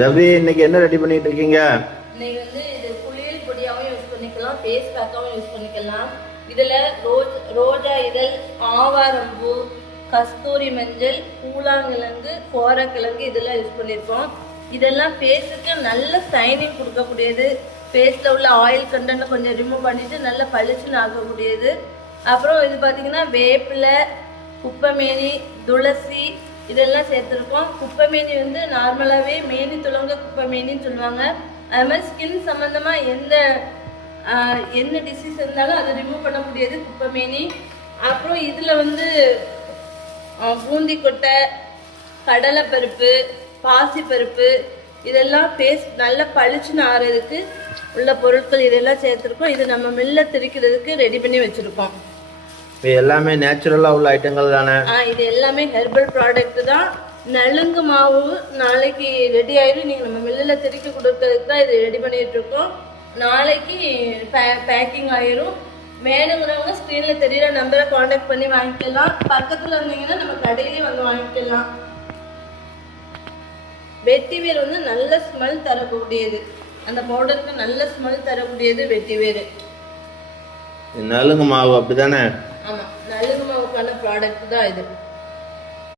ரவி, இன்னைக்கு என்ன ரெடி பண்ணிட்டு இருக்கீங்க? இன்னைக்கு வந்து இது குளியல் பொடியாகவும் யூஸ் பண்ணிக்கலாம், ஃபேஸ் பேக்காகவும் யூஸ் பண்ணிக்கலாம். இதில் ரோஜா இதழ், ஆவாரம்பூ, கஸ்தூரி மஞ்சள், பூலாங்கிழங்கு, கோரக்கிழங்கு இதெல்லாம் யூஸ் பண்ணியிருக்கோம். இதெல்லாம் ஃபேஸுக்கு நல்ல சைனிங் கொடுக்கக்கூடியது. ஃபேஸில் உள்ள ஆயில் கண்டென்ட் கொஞ்சம் ரிமூவ் பண்ணிவிட்டு நல்ல பளிச்சுன்னு ஆகக்கூடியது. அப்புறம் இது பார்த்திங்கன்னா வேப்பிலை, குப்பைமேனி, துளசி இதெல்லாம் சேர்த்துருக்கோம். குப்பைமேனி வந்து நார்மலாகவே மேனி துளங்க குப்பைமேனின்னு சொல்லுவாங்க. அது மாதிரி ஸ்கின் சம்மந்தமாக என்ன டிசீஸ் இருந்தாலும் அதை ரிமூவ் பண்ணக்கூடியது குப்பைமேனி. அப்புறம் இதில் வந்து பூந்தி கொட்டை, கடலைப்பருப்பு, பாசிப்பருப்பு இதெல்லாம் ஃபேஸ் நல்லா பளிச்சுன்னு ஆறதுக்கு உள்ள பொருட்கள் இதெல்லாம் சேர்த்துருக்கோம். இது நம்ம மில்ல திரிக்கிறதுக்கு ரெடி பண்ணி வச்சுருக்கோம். இது எல்லாமே நேச்சுரலாக உள்ள ஐட்டங்கள் தானே? இது எல்லாமே ஹெர்பல் ப்ராடக்ட் தான். நலுங்கு மாவு நாளைக்கு ரெடி ஆயிடும். நீங்கள் நம்ம மில்லில் திரிக்க கொடுக்கறதுக்கு தான் இது ரெடி பண்ணிட்டு இருக்கோம். நாளைக்கு பேக்கிங் ஆயிரும். வேணுங்கிறவங்க ஸ்க்ரீனில் தெரியிற நம்பரை காண்டாக்ட் பண்ணி வாங்கிக்கலாம். பக்கத்தில் இருந்தீங்கன்னா நம்ம கடையிலேயே வந்து வாங்கிக்கலாம். வெட்டிவேர் வந்து நல்ல ஸ்மெல் தரக்கூடியது. அந்த பவுடருக்கு நல்ல ஸ்மெல் தரக்கூடியது வெட்டிவேர். நலுங்கு மாவு அப்படிதானே? ஆமாம், நலுங்கு மாவுக்கான ப்ராடக்ட் தான் இது.